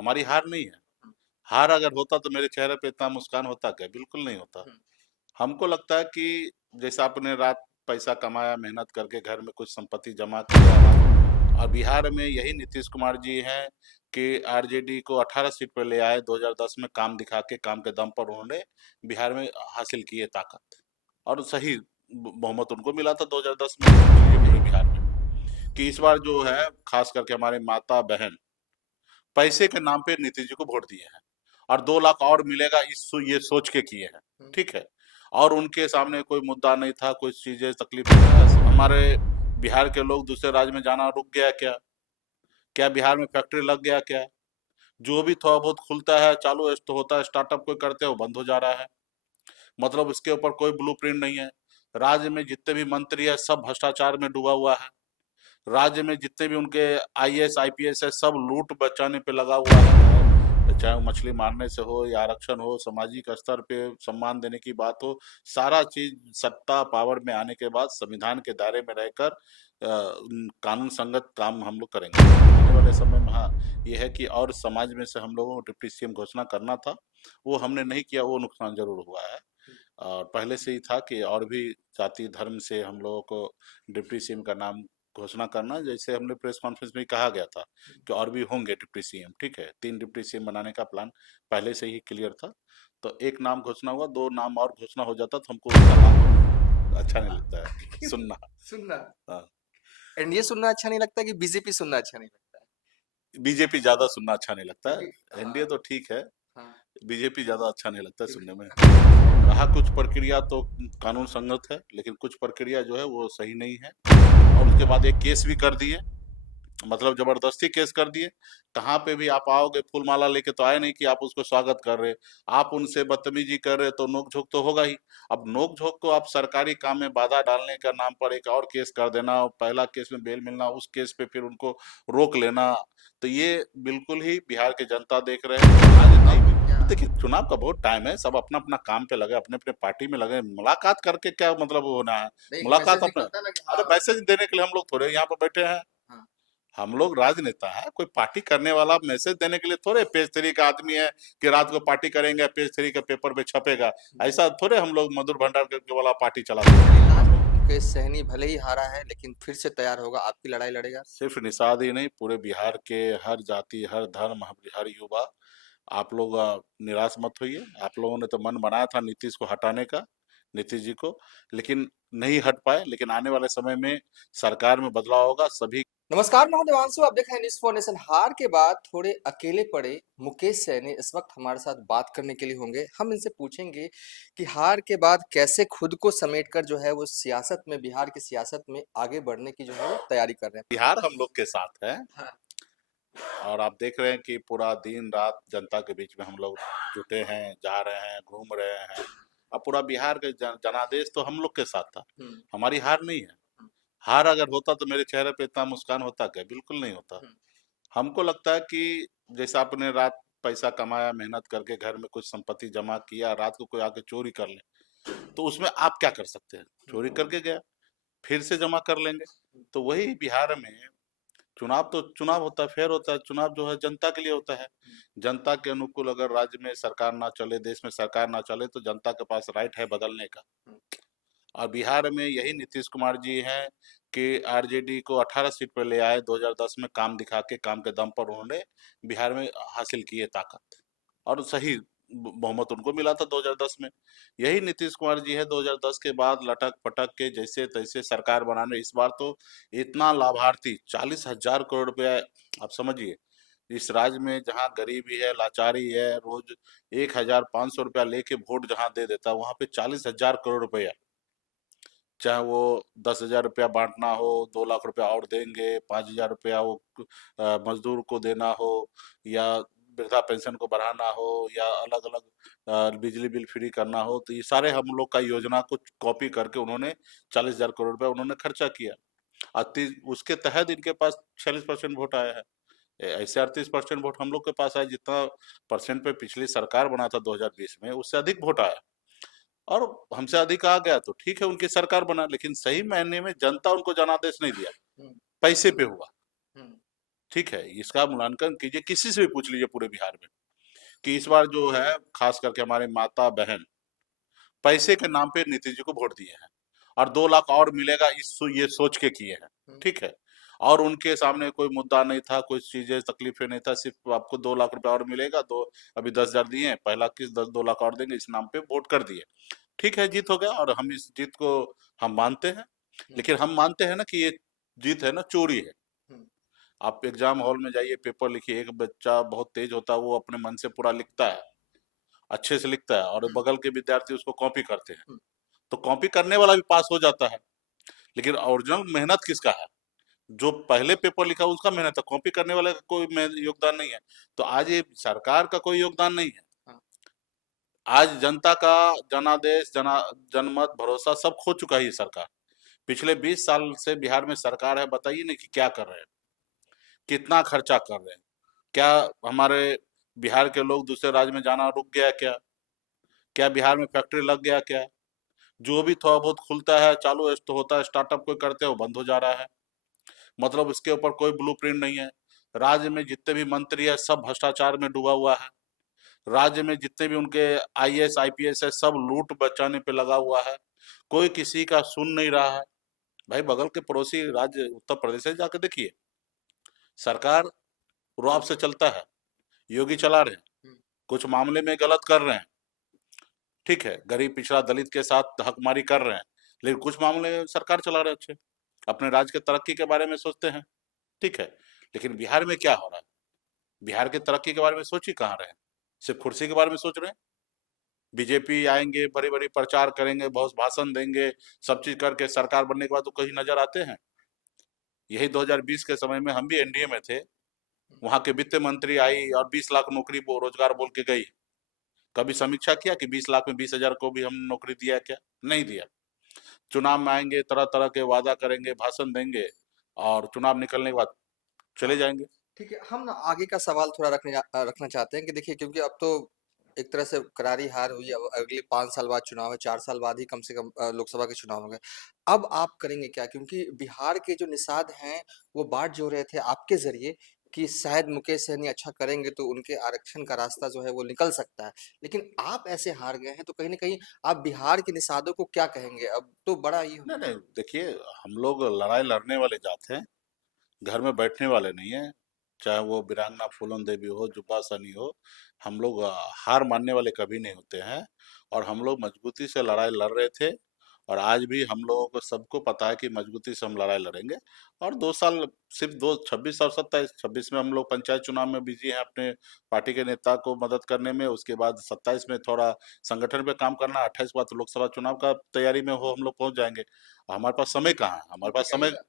हमारी हार नहीं है। हार अगर होता तो मेरे चेहरे पे इतना मुस्कान होता क्या? बिल्कुल नहीं होता। हमको लगता है कि जैसे आपने रात पैसा कमाया, मेहनत करके घर में कुछ संपत्ति जमा किया, और बिहार में यही नीतीश कुमार जी हैं कि आरजेडी को 18 सीट पर ले आए 2010 में, काम दिखा के, काम के दम पर उन्होंने बिहार में हासिल किए ताकत, और सही बहुमत उनको मिला था 2010 में ये बिहार में। कि इस बार जो है, खास करके हमारे माता बहन पैसे के नाम पे नीतीश जी को वोट दिए हैं, और 2 लाख और मिलेगा ये सोच के किए हैं, ठीक है। और उनके सामने कोई मुद्दा नहीं था, कोई चीजें तकलीफ नहीं था। हमारे बिहार के लोग दूसरे राज्य में जाना रुक गया क्या? क्या बिहार में फैक्ट्री लग गया क्या? जो भी थोड़ा बहुत खुलता है, चालू तो होता है, स्टार्टअप कोई करते हैं, वो बंद हो जा रहा है। मतलब इसके ऊपर कोई ब्लूप्रिंट नहीं है। राज्य में जितने भी मंत्री है, सब भ्रष्टाचार में डूबा हुआ है। राज्य में जितने भी उनके आईएएस आईपीएस है, सब लूट बचाने पे लगा हुआ है। चाहे वो मछली मारने से हो, या आरक्षण हो, सामाजिक स्तर पे सम्मान देने की बात हो, सारा चीज सत्ता पावर में आने के बाद संविधान के दायरे में रहकर कानून संगत काम हम लोग करेंगे आने वाले समय में। हाँ, ये है कि और समाज में से हम लोगों को डिप्टी सीएम घोषणा करना था, वो हमने नहीं किया, वो नुकसान जरूर हुआ है। और पहले से ही था कि और भी जाति धर्म से हम लोगों को डिप्टी सीएम का नाम घोषणा करना, जैसे हमने प्रेस कॉन्फ्रेंस में कहा गया था कि और भी होंगे डिप्टी सीएम, ठीक है। 3 डिप्टी सीएम बनाने का प्लान पहले से ही क्लियर था। तो एक नाम घोषणा हुआ, 2 नाम और घोषणा हो जाता तो हमको उसका नाम अच्छा नहीं लगता है सुनना। सुनना हाँ, एनडीए सुनना अच्छा नहीं लगता कि बीजेपी सुनना अच्छा नहीं लगता बीजेपी ज्यादा सुनना अच्छा नहीं लगता क्योंकि है, एनडीए तो ठीक है, हाँ, बीजेपी ज्यादा अच्छा नहीं लगता है सुनने में। हाँ, रहा कुछ प्रक्रिया तो कानून संगत है, लेकिन कुछ प्रक्रिया जो है वो सही नहीं है। और उसके बाद एक केस भी कर दिए, मतलब जबरदस्ती केस कर दिए। कहाँ पे भी आप आओगे, फूल माला लेके तो आए नहीं कि आप उसको स्वागत कर रहे, आप उनसे बदतमीजी कर रहे, तो नोक झोंक तो होगा ही। अब नोक झोंक को आप सरकारी काम में बाधा डालने का नाम पर एक और केस कर देना, पहला केस में बेल मिलना, उस केस पे फिर उनको रोक लेना, तो ये बिल्कुल ही बिहार की जनता देख रहे हैं आज नहीं भी। क्या देखिए, चुनाव का बहुत टाइम है, सब अपना अपना काम पे लगे, अपने अपने पार्टी में लगे, मुलाकात करके क्या मतलब होना है? नहीं मुलाकात मैसेज अपना, निकलता ना कि अरे हाँ मैसेज देने के लिए हम लोग थोड़े यहाँ पर बैठे हैं। हाँ हम लोग राजनेता है, कोई पार्टी करने वाला मैसेज देने के लिए थोड़े पेज 3 का आदमी है कि रात को पार्टी करेंगे, पेज 3 के पेपर पे छपेगा। ऐसा थोड़े हम लोग मधुर भंडार के वाला पार्टी चलाते यानी हैं। लास्ट में मुकेश सहनी भले ही हारा है लेकिन फिर से तैयार होगा, आपकी लड़ाई लड़ेगा। सिर्फ निषाद ही नहीं, पूरे बिहार के हर जाति, हर धर्म, हर युवा, आप लोग निराश मत होइए। आप लोगों ने तो मन बनाया था नीतीश को हटाने का, नीतीश जी को, लेकिन नहीं हट पाए। लेकिन आने वाले समय में सरकार में बदलाव होगा, सभी। नमस्कार, मैं हूं देवांशु, आप देख रहे हैं न्यूज़ फॉर नेशन। हार के बाद थोड़े अकेले पड़े मुकेश सहनी इस वक्त हमारे साथ बात करने के लिए होंगे। हम इनसे पूछेंगे कि हार के बाद कैसे खुद को समेटकर जो है वो सियासत में, बिहार की सियासत में आगे बढ़ने की जो है वो तैयारी कर रहे बिहार हम लोग के साथ है, हैं। और आप देख रहे हैं कि पूरा दिन रात जनता के बीच में हम लोग जुटे हैं, जा रहे हैं, घूम रहे हैं। अब पूरा बिहार के जनादेश तो हम लोग के साथ था। हम्म, हमारी हार नहीं है। हार अगर होता तो मेरे चेहरे पे इतना मुस्कान होता क्या? बिल्कुल नहीं होता। हम्म, हमको लगता है कि जैसे आपने रात पैसा कमाया, मेहनत करके घर में कुछ संपत्ति जमा किया, रात को कोई आके चोरी कर ले, तो उसमें आप क्या कर सकते हैं? चोरी करके गया, फिर से जमा कर लेंगे। तो वही बिहार में चुनाव, तो चुनाव होता है, फेयर होता है। चुनाव जो है जनता के लिए होता है। जनता के अनुकूल अगर राज्य में सरकार ना चले, देश में सरकार ना चले, तो जनता के पास राइट है बदलने का। और बिहार में यही नीतीश कुमार जी हैं कि आरजेडी को 18 सीट पर ले आए 2010 में, काम दिखा के, काम के दम पर उन्होंने बिहार में हासिल किए ताकत, और सही बहुमत उनको मिला था 2010 में। यही नीतीश कुमार जी है 2010 के बाद लटक पटक के जैसे तैसे सरकार बनाने। इस बार तो इतना लाभार्थी, 40,000 करोड़ रुपया, आप समझिए, इस राज्य में जहाँ गरीबी है, लाचारी है, रोज 1,500 रुपया लेके वोट जहाँ दे देता, वहां पे 40,000 करोड़ रुपया। चाहे वो 10,000 रुपया बांटना हो, 2 लाख रुपया और देंगे, 5,000 रुपया वो मजदूर को देना हो, या वृद्धा पेंशन को बढ़ाना हो, या अलग अलग बिजली बिल फ्री करना हो, तो ये सारे हम लोग का योजना को कॉपी करके उन्होंने 40,000 करोड़ रुपया उन्होंने खर्चा किया। उसके तहत इनके पास 46% वोट आया है। ऐसे 38% वोट हम लोग के पास आया, जितना परसेंट पे पिछली सरकार बना था 2020 में, उससे अधिक वोट आया। और हमसे अधिक आ गया तो ठीक है, उनकी सरकार बना, लेकिन सही मायने में जनता उनको जनादेश नहीं दिया, हम्म, पैसे पे हुआ। हम्म, ठीक है, इसका मूल्यांकन कीजिए, किसी से भी पूछ लीजिए पूरे बिहार में कि इस बार जो है खास करके हमारे माता बहन पैसे के नाम पे नीतीश जी को वोट दिए हैं और 2 लाख और मिलेगा ये सोच के किए हैं। हम्म, ठीक है, और उनके सामने कोई मुद्दा नहीं था, कोई चीजें तकलीफें नहीं था, सिर्फ आपको 2 लाख रुपए और मिलेगा। दो अभी 10,000 दिए हैं, पहला किस्त 2 लाख और देंगे, इस नाम पे वोट कर दिए। ठीक है, जीत हो गया और हम इस जीत को हम मानते हैं। हम्म, लेकिन हम मानते हैं ना कि ये जीत है ना चोरी है। हम्म, आप एग्जाम हॉल में जाइए, पेपर लिखिए, एक बच्चा बहुत तेज होता है, वो अपने मन से पूरा लिखता है, अच्छे से लिखता है, और हम्म, बगल के विद्यार्थी उसको कॉपी करते हैं, हम्म, तो कॉपी करने वाला भी पास हो जाता है। लेकिन ओरिजिनल मेहनत किसका है? जो पहले पेपर लिखा उसका मेहनत है, कॉपी करने वाले का कोई योगदान नहीं है। तो आज ये सरकार का कोई योगदान नहीं है। हाँ, आज जनता का जनादेश, जनमत, भरोसा सब खो चुका है ये सरकार। पिछले 20 साल से बिहार में सरकार है, बताइए ना कि क्या कर रहे हैं, कितना खर्चा कर रहे हैं। क्या हमारे बिहार के लोग दूसरे राज्य में जाना रुक गया क्या? क्या बिहार में फैक्ट्री लग गया क्या? जो भी थोड़ा बहुत खुलता है, चालू तो होता है, स्टार्टअप कोई करते हैं, वो बंद हो जा रहा है। मतलब इसके ऊपर कोई ब्लूप्रिंट नहीं है। राज्य में जितने भी मंत्री है सब भ्रष्टाचार में डूबा हुआ है। राज्य में जितने भी उनके आईएएस आईपीएस है सब लूट बचाने पे लगा हुआ है। कोई किसी का सुन नहीं रहा है। भाई बगल के पड़ोसी राज्य उत्तर प्रदेश से जाकर देखिए, सरकार रुआब से चलता है, योगी चला रहे हैं, हम्म, कुछ मामले में गलत कर रहे हैं। ठीक है, गरीब पिछड़ा दलित के साथ हकमारी कर रहे हैं, लेकिन कुछ मामले में सरकार चला रहे हैं अच्छे, अपने राज्य के तरक्की के बारे में सोचते हैं। ठीक है, लेकिन बिहार में क्या हो रहा है? बिहार के तरक्की के बारे में सोच ही कहाँ रहे हैं, सिर्फ कुर्सी के बारे में सोच रहे हैं। बीजेपी आएंगे, बड़ी बड़ी प्रचार करेंगे, बहुत भाषण देंगे, सब चीज करके सरकार बनने के बाद तो कहीं नजर आते हैं? यही 2020 के समय में हम भी एनडीए में थे, वहां के वित्त मंत्री आई और 20 लाख नौकरी रोजगार बोल के गई। कभी समीक्षा किया कि 20 लाख में 20,000 को भी हम नौकरी दिया क्या? नहीं दिया। चुनाव में आएंगे, तरह तरह के वादा करेंगे, भाषण देंगे, और चुनाव निकलने के बाद हाँ। चले जाएंगे। ठीक है, हम ना आगे का सवाल थोड़ा रखना चाहते हैं कि देखिए, क्योंकि अब तो एक तरह से करारी हार हुई। अब अगले 5 साल बाद चुनाव है, 4 साल बाद ही कम से कम लोकसभा के चुनाव होंगे। अब आप करेंगे क्या? क्योंकि बिहार के जो निषाद हैं वो बात जो रहे थे आपके जरिए कि शायद मुकेश सहनी अच्छा करेंगे तो उनके आरक्षण का रास्ता जो है वो निकल सकता है। लेकिन आप ऐसे हार गए हैं तो कहीं ना कहीं आप बिहार के निषादों को क्या कहेंगे? अब तो बड़ा ये नहीं नहीं, देखिए, हम लोग लड़ाई लड़ने वाले जात हैं, घर में बैठने वाले नहीं है। चाहे वो वीरांगना फूलन देवी हो, जुब्बा सनी हो, हम लोग हार मानने वाले कभी नहीं होते हैं। और हम लोग मजबूती से लड़ाई लड़ रहे थे, और आज भी हम लोगों को सबको पता है कि मजबूती से हम लड़ाई लड़ेंगे। और 2 साल, सिर्फ दो, 26 और 27, 26 में हम लोग पंचायत चुनाव में बिजी हैं अपने पार्टी के नेता को मदद करने में, उसके बाद 27 में थोड़ा संगठन पे काम करना, 28 बाद तो लोकसभा चुनाव का तैयारी में हो हम लोग पहुंच जाएंगे। हमारे पास समय कहाँ है? हमारे जीत पास के समय, आइएगा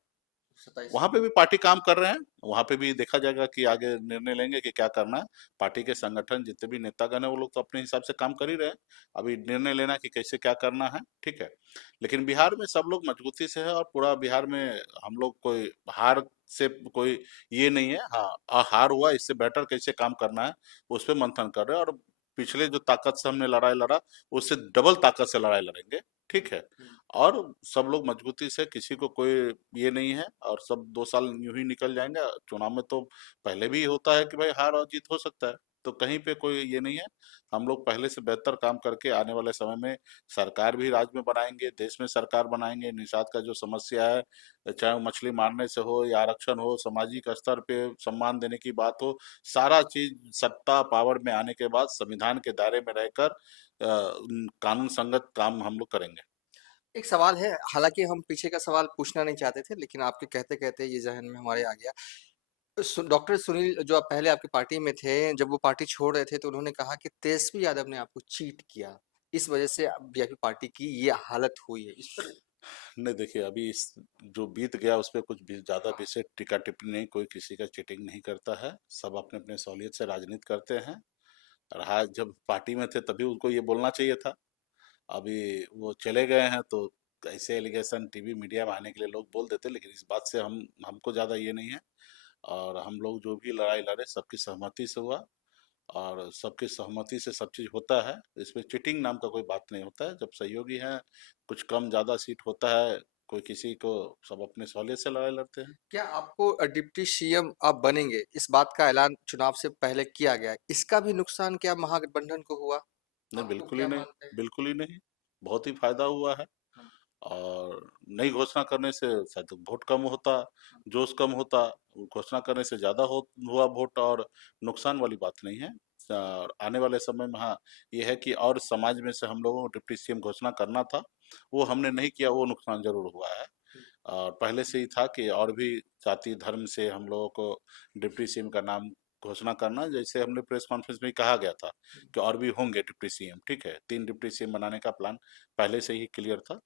27 वहां पे भी पार्टी काम कर रहे हैं, वहां पे भी देखा जाएगा कि आगे निर्णय लेंगे कि क्या करना है। पार्टी के संगठन जितने भी नेतागण है वो लोग तो अपने हिसाब से काम कर ही रहे हैं। अभी निर्णय लेना है कि कैसे क्या करना है। ठीक है, लेकिन बिहार में सब लोग मजबूती से है, और पूरा बिहार में हम लोग कोई हार से कोई ये नहीं है। हाँ, हार हुआ, इससे बेटर कैसे काम करना है उस पर मंथन कर रहे हैं, और पिछले जो ताकत से हमने लड़ाई लड़ा उससे डबल ताकत से लड़ाई लड़ेंगे। ठीक है, हम्म, और सब लोग मजबूती से, किसी को कोई ये नहीं है, और सब 2 साल यूं ही निकल जाएंगे। चुनाव में तो पहले भी होता है कि भाई हार और जीत हो सकता है, तो कहीं पे कोई ये नहीं है। हम लोग पहले से बेहतर काम करके आने वाले समय में सरकार भी राज्य में बनाएंगे, देश में सरकार बनाएंगे। निषाद का जो समस्या है, चाहे वो मछली मारने से हो या आरक्षण हो, सामाजिक स्तर पे सम्मान देने की बात हो, सारा चीज सत्ता पावर में आने के बाद संविधान के दायरे में रहकर कानून संगत काम हम लोग करेंगे। एक सवाल है, हालांकि हम पीछे का सवाल पूछना नहीं चाहते थे लेकिन आपके कहते कहते ये जहन में हमारे आ गया। डॉक्टर सुनील जो आप पहले आपकी पार्टी में थे, जब वो पार्टी छोड़ रहे थे तो उन्होंने कहा कि तेजस्वी यादव ने आपको चीट किया, इस वजह से अब बीजेपी पार्टी की ये हालत हुई है। इस पर नहीं, देखिए, अभी जो बीत गया उस पर कुछ भी ज्यादा हाँ, विशेष टीका टिप्पणी नहीं, कोई किसी का चीटिंग नहीं करता है, सब अपने अपने सहूलियत से राजनीति करते हैं। और हाँ, जब पार्टी में थे तभी उनको ये बोलना चाहिए था। अभी वो चले गए हैं तो ऐसे एलिगेशन टीवी मीडिया में आने के लिए लोग बोल देते, लेकिन इस बात से हमको ज्यादा ये नहीं है। और हम लोग जो भी लड़ाई लड़े सबकी सहमति से हुआ, और सबकी सहमति से सब चीज होता है। इसमें चीटिंग नाम का कोई बात नहीं होता है। जब सहयोगी हैं, कुछ कम ज्यादा सीट होता है, कोई किसी को, सब अपने सहूलियत से लड़ाई लड़ते हैं। क्या आपको डिप्टी सीएम आप बनेंगे, इस बात का ऐलान चुनाव से पहले किया गया है, इसका भी नुकसान क्या महागठबंधन को हुआ? नहीं, आपको बिल्कुल ही क्या नहीं, मानते हैं? बिल्कुल ही नहीं। बहुत ही फायदा हुआ है। हाँ, और नई घोषणा करने से शायद वोट कम होता, जोश कम होता। घोषणा करने से ज्यादा हुआ वोट, और नुकसान वाली बात नहीं है। और आने वाले समय में हाँ, ये है कि और समाज में से हम लोगों को डिप्टी सीएम घोषणा करना था, वो हमने नहीं किया, वो नुकसान जरूर हुआ है। और पहले से ही था कि और भी जाति धर्म से हम लोगों को डिप्टी सीएम का नाम घोषणा करना, जैसे हमने प्रेस कॉन्फ्रेंस में ही कहा गया था कि और भी होंगे डिप्टी सीएम। ठीक है, 3 डिप्टी सीएम बनाने का प्लान पहले से ही क्लियर था।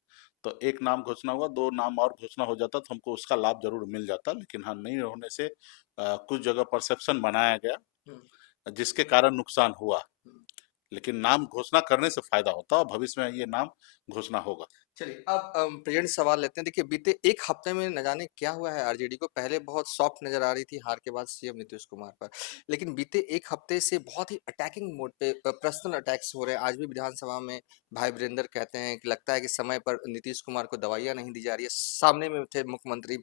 तो एक नाम घोषणा हुआ, 2 नाम और घोषणा हो जाता तो हमको उसका लाभ जरूर मिल जाता, लेकिन हाँ, नहीं होने से कुछ जगह परसेप्शन बनाया गया, हम्म, जिसके कारण नुकसान हुआ। हम्म। लेकिन नाम घोषणा करने से फायदा होता है, और भविष्य में ये नाम घोषणा होगा। चलिए अब प्रेजेंट सवाल लेते हैं। देखिए बीते एक हफ्ते में न जाने क्या हुआ है आरजेडी को, पहले बहुत सॉफ्ट नजर आ रही थी हार के बाद सीएम नीतीश कुमार पर, लेकिन बीते एक हफ्ते से बहुत ही अटैकिंग मोड पे पर्सनल अटैक्स हो रहे हैं। आज भी विधानसभा में भाई वीरेंद्र कहते हैं कि लगता है कि समय पर नीतीश कुमार को दवाइयां नहीं दी जा रही है, सामने में थे मुख्यमंत्री।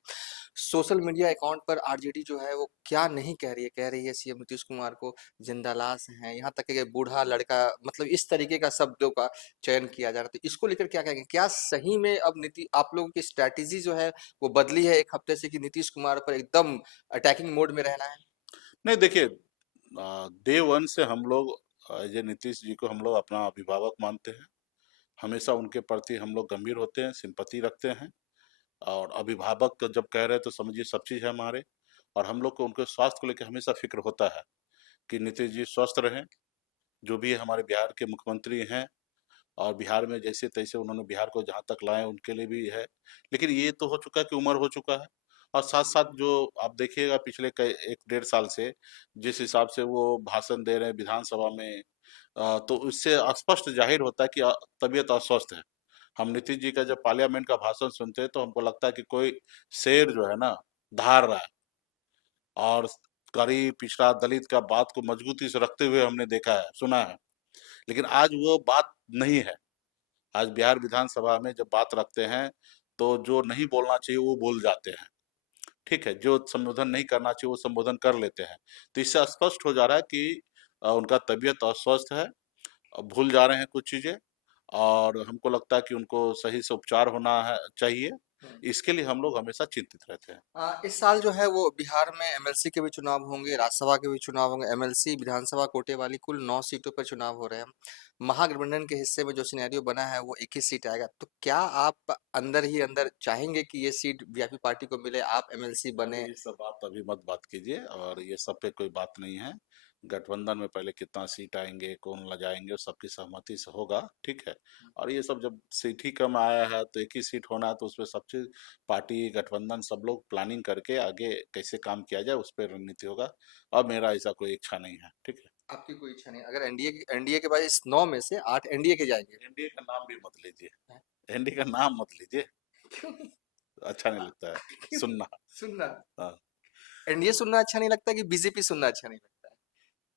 सोशल मीडिया अकाउंट पर आरजेडी जो है वो क्या नहीं कह रही है सीएम नीतीश कुमार को जिंदा लाश है, यहाँ तक कि बूढ़ा लड़का, मतलब इस तरीके का शब्दों का चयन किया जा रहा था। तो इसको लेकर क्या कहेंगे, क्या सही में अब नीति आप लोगों की स्ट्रैटेजी जो है वो बदली है एक हफ्ते से कि नीतीश कुमार पर एकदम अटैकिंग मोड में रहना है? नहीं, देखिए, डे वन से हम लोग ये नीतीश जी को हम लोग अपना अभिभावक मानते हैं। हमेशा उनके प्रति हम लोग गंभीर होते हैं, सिंपैथी रखते हैं। और अभिभावक तो जब कह रहे हैं तो समझिए सब चीज़ है हमारे। और हम लोग को उनके स्वास्थ्य को लेकर हमेशा फिक्र होता है कि नीतीश जी स्वस्थ रहें। जो भी हमारे बिहार के मुख्यमंत्री हैं, और बिहार में जैसे तैसे उन्होंने बिहार को जहाँ तक लाए, उनके लिए भी है। लेकिन ये तो हो चुका है कि उम्र हो चुका है। और साथ साथ जो आप देखिएगा पिछले कई 1 डेढ़ साल से जिस हिसाब से वो भाषण दे रहे हैं विधानसभा में, तो उससे स्पष्ट जाहिर होता है कि तबीयत अस्वस्थ है। हम नीतीश जी का जब पार्लियामेंट का भाषण सुनते हैं तो हमको लगता है कि कोई शेर जो है ना, धार रहा है। और गरीब पिछड़ा दलित का बात को मजबूती से रखते हुए हमने देखा है, सुना है। लेकिन आज वो बात नहीं है। आज बिहार विधानसभा में जब बात रखते हैं तो जो नहीं बोलना चाहिए वो बोल जाते हैं। ठीक है, जो संबोधन नहीं करना चाहिए वो संबोधन कर लेते हैं। तो इससे स्पष्ट हो जा रहा है कि उनका तबीयत अस्वस्थ है, भूल जा रहे हैं कुछ चीजें। और हमको लगता है कि उनको सही से उपचार होना है चाहिए। इसके लिए हम लोग हमेशा चिंतित रहते हैं। इस साल जो है वो बिहार में एमएलसी के भी चुनाव होंगे, राज्यसभा के भी चुनाव होंगे, एमएलसी विधानसभा कोटे वाली कुल 9 सीटों पर चुनाव हो रहे हैं। महागठबंधन के हिस्से में जो सिनेरियो बना है वो एक ही सीट आएगा, तो क्या आप अंदर ही अंदर चाहेंगे कि ये सीट वीआईपी पार्टी को मिले, आप एमएलसी अरे बने? ये सब बात अभी मत बात कीजिए, और ये सब पे कोई बात नहीं है। गठबंधन में पहले कितना सीट आएंगे, कौन ल जाएंगे, सबकी सहमति से होगा। ठीक है। और ये सब जब सीट ही कम आया है तो एक ही सीट होना है, तो उसपे सब चीज पार्टी गठबंधन सब लोग प्लानिंग करके आगे कैसे काम किया जाए उस पर रणनीति होगा। और मेरा ऐसा कोई इच्छा नहीं है। ठीक है। आपकी कोई इच्छा नहीं, अगर एनडीए के बाद इस 9 में से 8 एनडीए के जाएंगे? एनडीए का नाम भी मत लीजिए। एनडीए का नाम मत लीजिए। अच्छा नहीं लगता है सुनना। सुनना, हाँ। एनडीए सुनना अच्छा नहीं लगता कि बीजेपी सुनना अच्छा नहीं लगता?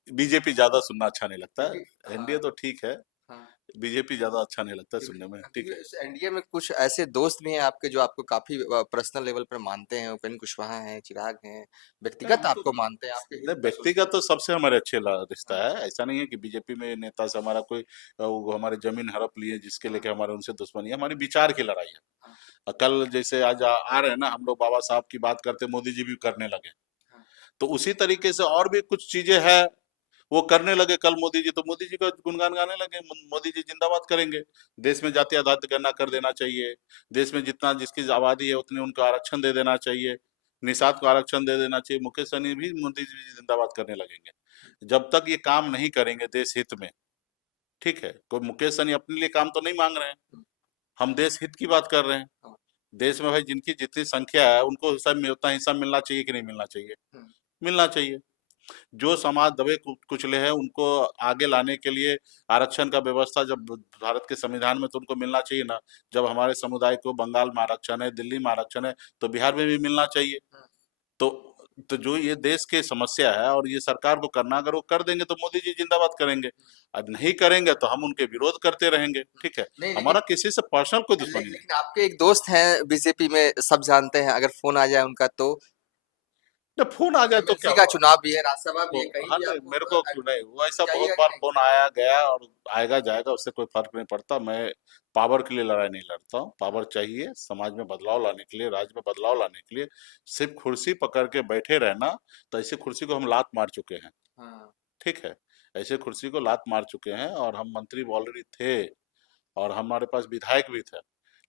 बीजेपी ज्यादा सुनना अच्छा नहीं लगता क्योंकि है। एनडीए तो ठीक है, हाँ, बीजेपी ज्यादा अच्छा नहीं लगता है सुनने में। ठीक क्योंकि है। इस एनडीए में कुछ ऐसे दोस्त भी हैं आपके जो आपको काफी पर्सनल लेवल पर मानते हैं, उपेंद्र कुशवाहा हैं, चिराग हैं, नहीं, व्यक्तिगत हम तो आपको मानते हैं, आपके हित नहीं, का सोचते व्यक्तिगत तो सबसे हमारे अच्छे रिश्ता हैं। है। ऐसा नहीं है कि बीजेपी में नेता से हमारा कोई वो हमारे जमीन हड़प लिए जिसके हाँ, लेके हमारे उनसे दुश्मनी है। हमारी विचार की लड़ाई है। हाँ, कल जैसे आज आ रहे हैं ना, हम लोग बाबा साहब की बात करते, मोदी जी भी करने लगे। हाँ, तो उसी तरीके से और भी कुछ चीजें हैं, वो करने लगे कल मोदी जी, तो मोदी जी का गुणगान गाने लगे। मोदी जी जिंदाबाद करेंगे। देश में जाति आधारित गणना कर देना चाहिए। देश में जितना जिसकी आबादी है उतने उनको आरक्षण दे देना चाहिए। निषाद को आरक्षण दे देना चाहिए। मुकेश सहनी भी मोदी जी जिंदाबाद करने लगेंगे। जब तक ये काम नहीं करेंगे देश हित में। ठीक है, कोई मुकेश सहनी अपने लिए काम तो नहीं मांग रहे हैं, हम देश हित की बात कर रहे हैं। हाँ, देश में भाई जिनकी जितनी संख्या है उनको हिस्सा उतना हिस्सा मिलना चाहिए कि नहीं मिलना चाहिए? हम्म, मिलना चाहिए। जो समाज दबे कुचले हैं उनको आगे लाने के लिए आरक्षण का व्यवस्था जब भारत के संविधान में, तो उनको मिलना चाहिए ना। जब हमारे समुदाय को बंगाल में आरक्षण है, दिल्ली में आरक्षण है, तो बिहार में भी मिलना चाहिए। हम्म, तो तो जो ये देश की समस्या है और ये सरकार को करना, अगर वो कर देंगे तो मोदी जी जिंदाबाद करेंगे, अब नहीं करेंगे तो हम उनके विरोध करते रहेंगे, ठीक है। नहीं लेकिन हमारा किसी से पर्सनल कोई दुश्मनी नहीं। लेकिन आपके एक दोस्त हैं बीजेपी में, सब जानते हैं, अगर फोन आ जाए उनका तो जब फोन आ जाए तो क्या एमएलसी का हुआ? चुनाव भी है, राज्यसभा भी वो है, कहीं हाँ, भी नहीं आपको मेरे को क्यों नहीं, वो ऐसा बहुत जाइएगा कि बार नहीं? फोन आया गया और आएगा जाएगा, उससे कोई फर्क नहीं पड़ता। मैं पावर के लिए लड़ाई नहीं लड़ता हूँ। पावर चाहिए समाज में बदलाव लाने के लिए, राज्य में बदलाव लाने के लिए। सिर्फ कुर्सी पकड़ के बैठे रहना, तो ऐसी कुर्सी को हम लात मार चुके हैं, हाँ। ठीक है। ऐसे कुर्सी को लात मार चुके हैं और हम मंत्री ऑलरेडी थे और हमारे पास विधायक भी थे,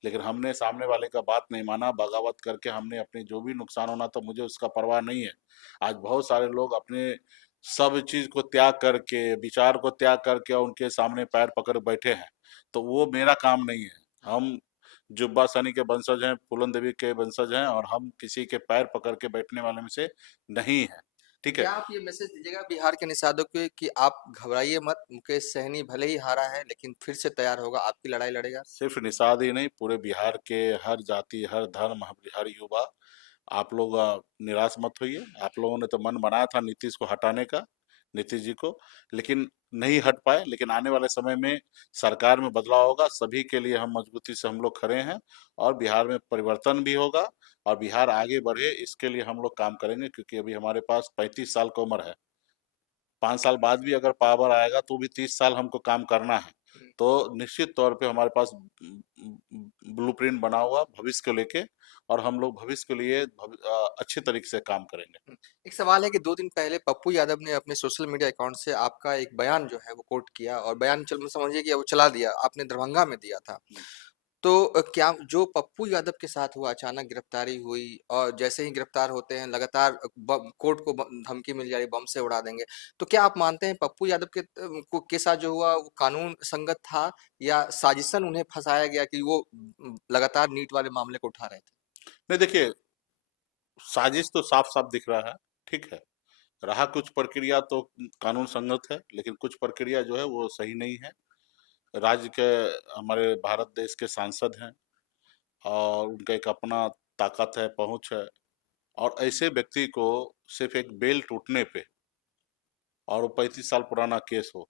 लेकिन हमने सामने वाले का बात नहीं माना, बगावत करके हमने अपने जो भी नुकसान होना था, मुझे उसका परवाह नहीं है। आज बहुत सारे लोग अपने सब चीज को त्याग करके, विचार को त्याग करके और उनके सामने पैर पकड़ बैठे हैं, तो वो मेरा काम नहीं है। हम जुब्बा सनी के वंशज हैं, फूलन देवी के वंशज हैं और हम किसी के पैर पकड़ के बैठने वाले में से नहीं है, तो ठीक है। क्या आप ये मैसेज दीजिएगा बिहार के निषादों को कि आप घबराइए मत, मुकेश सहनी भले ही हारा है लेकिन फिर से तैयार होगा, आपकी लड़ाई लड़ेगा। सिर्फ निषाद ही नहीं, पूरे बिहार के हर जाति, हर धर्म, हर युवा, आप लोग निराश मत होइए। आप लोगों ने तो मन बनाया था नीतीश को हटाने का, नीतीश जी को, लेकिन नहीं हट पाए। लेकिन आने वाले समय में सरकार में बदलाव होगा, सभी के लिए हम मजबूती से हम लोग खड़े हैं और बिहार में परिवर्तन भी होगा और बिहार आगे बढ़े, इसके लिए हम लोग काम करेंगे। क्योंकि अभी हमारे पास 35 साल की उम्र है, 5 साल बाद भी अगर पावर आएगा तो भी 30 साल हमको काम करना है। तो निश्चित तौर पे हमारे पास ब्लूप्रिंट बना हुआ भविष्य को लेके, और हम लोग भविष्य के लिए अच्छे तरीके से काम करेंगे। एक सवाल है कि 2 दिन पहले पप्पू यादव ने अपने सोशल मीडिया अकाउंट से आपका एक बयान जो है वो कोट किया, और बयान चल समझिए कि वो चला दिया, आपने दरभंगा में दिया था। तो क्या जो पप्पू यादव के साथ हुआ, अचानक गिरफ्तारी हुई और जैसे ही गिरफ्तार होते हैं लगातार कोर्ट को धमकी मिल जा रही, बम से उड़ा देंगे, तो क्या आप मानते हैं पप्पू यादव के साथ जो हुआ वो कानून संगत था, या साजिशन उन्हें फंसाया गया कि वो लगातार नीट वाले मामले को उठा रहे थे? नहीं देखिए, साजिश तो साफ साफ दिख रहा है, ठीक है। रहा कुछ प्रक्रिया तो कानून संगत है, लेकिन कुछ प्रक्रिया जो है वो सही नहीं है। राज्य के, हमारे भारत देश के सांसद हैं और उनका एक अपना ताकत है, पहुंच है, और ऐसे व्यक्ति को सिर्फ एक बेल टूटने पे, और वो 35 साल पुराना केस हो,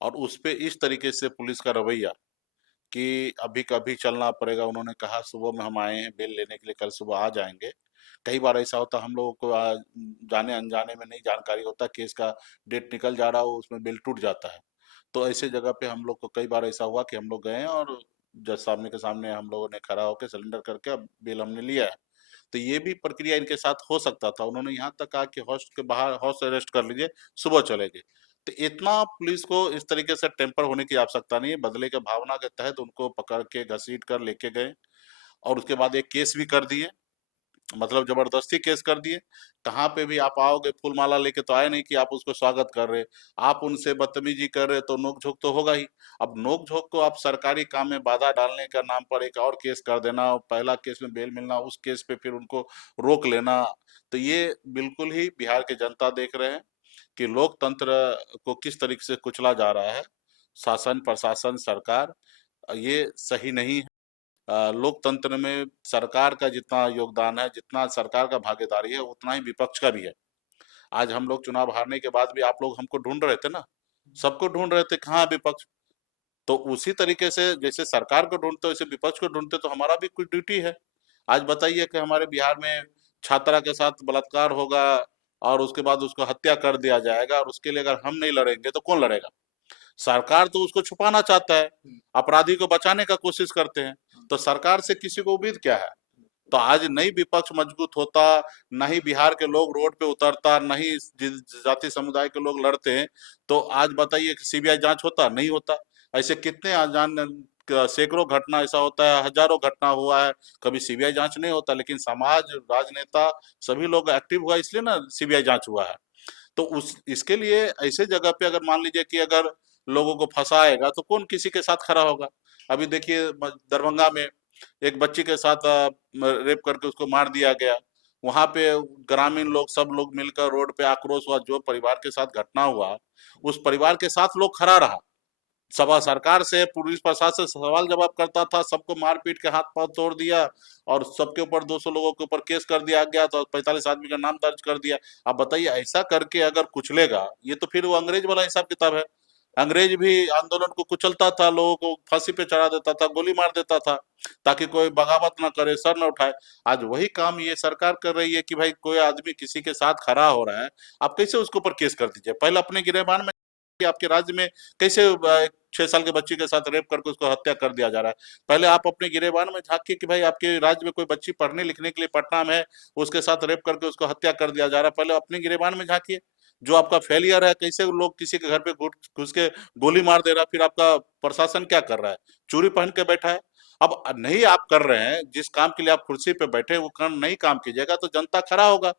और उस पे इस तरीके से पुलिस का रवैया कि अभी कभी चलना पड़ेगा। उन्होंने कहा सुबह में हम आए हैं बेल लेने के लिए, कल सुबह आ जाएंगे। कई बार ऐसा होता हम लोगों को जाने अनजाने में नहीं जानकारी होता, केस का डेट निकल जा रहा हो, उसमें बेल टूट जाता है। तो ऐसे जगह पे हम लोग को कई बार ऐसा हुआ कि हम लोग गए और जज सामने के सामने हम लोगों ने खड़ा होकर सरेंडर करके अब बेल हमने लिया है। तो ये भी प्रक्रिया इनके साथ हो सकता था। उन्होंने यहाँ तक कहा कि हाउस के बाहर हाउस अरेस्ट कर लीजिए, सुबह चलेंगे। तो इतना पुलिस को इस तरीके से टेम्पर होने की आवश्यकता नहीं है। बदले के भावना के तहत उनको पकड़ के घसीट कर लेके गए और उसके बाद एक केस भी कर दिए, मतलब जबरदस्ती केस कर दिए। कहाँ पे भी आप आओगे फूल माला लेके तो आए नहीं कि आप उसको स्वागत कर रहे, आप उनसे बदतमीजी कर रहे, तो नोक झोंक तो होगा ही। अब नोक झोंक को आप सरकारी काम में बाधा डालने का नाम पर एक और केस कर देना, और पहला केस में बेल मिलना, उस केस पे फिर उनको रोक लेना, तो ये बिल्कुल ही बिहार की जनता देख रहे हैं कि लोकतंत्र को किस तरीके से कुचला जा रहा है। शासन, प्रशासन, सरकार, ये सही नहीं है। लोकतंत्र में सरकार का जितना योगदान है, जितना सरकार का भागीदारी है, उतना ही विपक्ष का भी है। आज हम लोग चुनाव हारने के बाद भी आप लोग हमको ढूंढ रहे थे ना, सबको ढूंढ रहे थे, कहाँ है विपक्ष? तो उसी तरीके से जैसे सरकार को ढूंढते हो, वैसे विपक्ष को ढूंढते, तो हमारा भी कुछ ड्यूटी है। आज बताइए कि हमारे बिहार में छात्रा के साथ बलात्कार होगा और उसके बाद उसको हत्या कर दिया जाएगा, और उसके लिए अगर हम नहीं लड़ेंगे तो कौन लड़ेगा? सरकार तो उसको छुपाना चाहता है, अपराधी को बचाने का कोशिश करते हैं। तो सरकार से किसी को उम्मीद क्या है? तो आज नहीं विपक्ष मजबूत होता, न ही बिहार के लोग रोड पे उतरता, न ही जाति समुदाय के लोग लड़ते हैं, तो आज बताइए कि सीबीआई जांच होता? नहीं होता। ऐसे कितने अनजान सैकड़ों घटना ऐसा होता है, हजारों घटना हुआ है, कभी सीबीआई जांच नहीं होता। लेकिन समाज, राजनेता, सभी लोग एक्टिव हुआ, इसलिए ना सीबीआई जांच हुआ है। तो उस इसके लिए ऐसे जगह पे अगर मान लीजिए कि अगर लोगों को फंसाएगा तो कौन किसी के साथ खड़ा होगा? अभी देखिए दरभंगा में एक बच्ची के साथ रेप करके उसको मार दिया गया। वहां पे ग्रामीण लोग, सब लोग मिलकर रोड पे आक्रोश हुआ। जो परिवार के साथ घटना हुआ, उस परिवार के साथ लोग खड़ा रहा, सभा सरकार से, पुलिस प्रशासन से सवाल जवाब करता था, सबको मार पीट के हाथ पांव तोड़ दिया और सबके ऊपर 200 लोगों के ऊपर केस कर दिया गया, तो 45 आदमी का नाम दर्ज कर दिया। अब बताइए ऐसा करके अगर कुचलेगा, ये तो फिर वो अंग्रेज वाला हिसाब किताब है। अंग्रेज भी आंदोलन को कुचलता था, लोगों को फांसी पे चढ़ा देता था, गोली मार देता था, ताकि कोई बगावत ना करे, सर न उठाए। आज वही काम ये सरकार कर रही है कि भाई कोई आदमी किसी के साथ खड़ा हो रहा है, आप कैसे उसके ऊपर केस कर दीजिए। पहले अपने गिरेबान में, आपके राज्य में कैसे 6 साल के बच्ची के साथ रेप करके उसको हत्या कर दिया जा रहा है। पहले आप अपने गिरेबान में झांकिए कि भाई आपके राज्य में कोई बच्ची पढ़ने लिखने के लिए पटना में है, उसके साथ रेप करके उसको हत्या कर दिया जा रहा है। पहले अपने गिरेबान में झांकिए, जो आपका फेलियर है, कैसे लोग किसी के घर पे घुस के गोली मार दे रहा है, फिर आपका प्रशासन क्या कर रहा है, चूड़ी पहन के बैठा है। अब नहीं आप कर रहे हैं जिस काम के लिए आप कुर्सी पे बैठे, वो काम नहीं काम कीजिएगा तो जनता खड़ा होगा,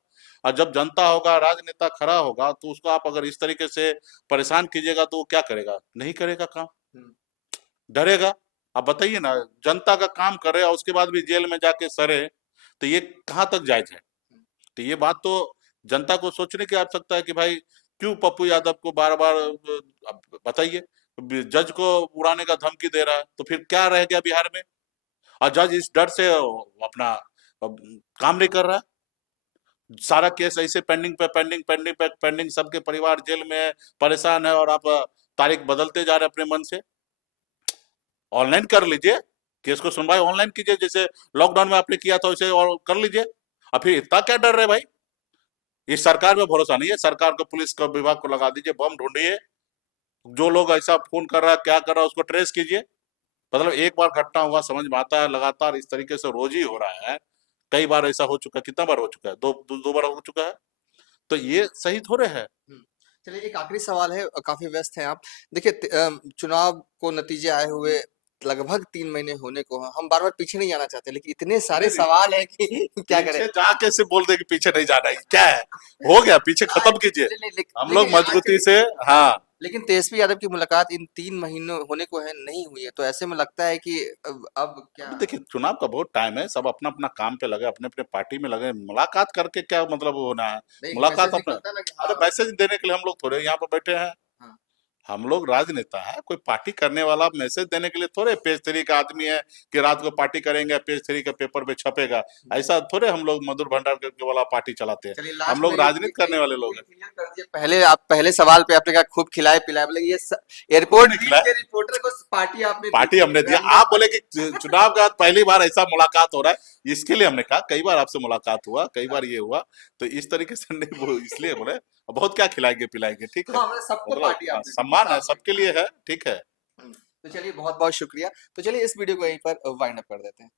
और जब जनता होगा, राजनेता खड़ा होगा, तो उसको आप अगर इस तरीके से परेशान कीजिएगा तो वो क्या करेगा, नहीं करेगा काम, डरेगा। अब बताइए ना, जनता का काम करे और उसके बाद भी जेल में जाके सड़े, तो ये कहाँ तक जायज है। तो ये बात तो जनता को सोचने की आवश्यकता है कि भाई क्यों पप्पू यादव को बार बार, बताइए, जज को उड़ाने का धमकी दे रहा है, तो फिर क्या रह गया बिहार में। और जज इस डर से अपना काम नहीं कर रहा है। सारा केस ऐसे पेंडिंग पे पेंडिंग पेंडिंग पे पेंडिंग, सबके परिवार जेल में है, परेशान है, और आप तारीख बदलते जा रहे हैं अपने मन से। ऑनलाइन कर लीजिए, केस को सुनवाई ऑनलाइन कीजिए, जैसे लॉकडाउन में आपने किया था वैसे और कर लीजिए। और फिर इतना क्या डर रहे भाई, इस सरकार में भरोसा नहीं है, सरकार को, पुलिस को, विभाग को लगा दीजिए बम, ढूंढिए जो लोग ऐसा फोन कर रहा है, क्या कर रहा है, उसको ट्रेस कीजिए। मतलब एक बार घटना हुआ समझ में आता है, लगातार इस तरीके से रोज ही हो रहा है। कई बार ऐसा हो चुका है, कितना बार हो चुका है, दो बार हो चुका है, तो ये सही थोड़े है। चलिए एक आखिरी सवाल है, काफी व्यस्त हैं आप। देखिए चुनाव को नतीजे आए हुए लगभग 3 महीने होने को हैं। हम बार बार पीछे नहीं जाना चाहते, लेकिन इतने सारे नहीं नहीं, सवाल हैं कि क्या करें। पीछे जाके से बोल दे कि पीछे नहीं जाना है, क्या है, हो गया, पीछे खत्म कीजिए। हम लोग लेकिन मजबूती से, हाँ। लेकिन तेजस्वी यादव की मुलाकात इन 3 महीनों होने को है, नहीं हुई है, तो ऐसे में लगता है कि अब क्या। अभी देखिए चुनाव का बहुत टाइम है, सब अपना अपना काम पे लगे, अपने अपने पार्टी में लगे, मुलाकात करके क्या मतलब होना है। नहीं, मुलाकात मैसेज अपना, निकलता ना कि अरे हाँ। मैसेज देने के लिए हम लोग थोड़े यहाँ पर बैठे हैं। हाँ। हम लोग राजनेता है, कोई पार्टी करने वाला मैसेज देने के लिए थोड़े पेज 3 का आदमी है कि रात को पार्टी करेंगे, पेज 3 के पेपर पे छपेगा। ऐसा थोड़े हम लोग मधुर भंडार के वाला पार्टी चलाते हैं। चलिए हम लास्ट में लोग राजनीति करने वाले लोग हैं। क्लियर कर दिए। पहले आप पहले सवाल पे आपने कहा खूब खिलाए पिलाए, बोले ये एयरपोर्ट नहीं खिलाए, के रिपोर्टर को पार्टी आपने दी पार्टी थी, हमने दिया। रंगत आप बोले कि चुनाव के बाद पहली बार ऐसा मुलाकात हो रहा है, इसके लिए हमने कहा कई बार आपसे मुलाकात हुआ, कई बार ये हुआ, तो इस तरीके से नहीं, वो इसलिए बोले बहुत क्या खिलाएंगे पिलाएंगे, ठीक है। हाँ, मतलब सबको मतलब पार्टी हाँ, आपने दी, सम्मान है, साफ है। सबके लिए है, ठीक है। तो चलिए बहुत बहुत शुक्रिया। तो चलिए इस वीडियो को यहीं पर वाइंड अप कर देते हैं।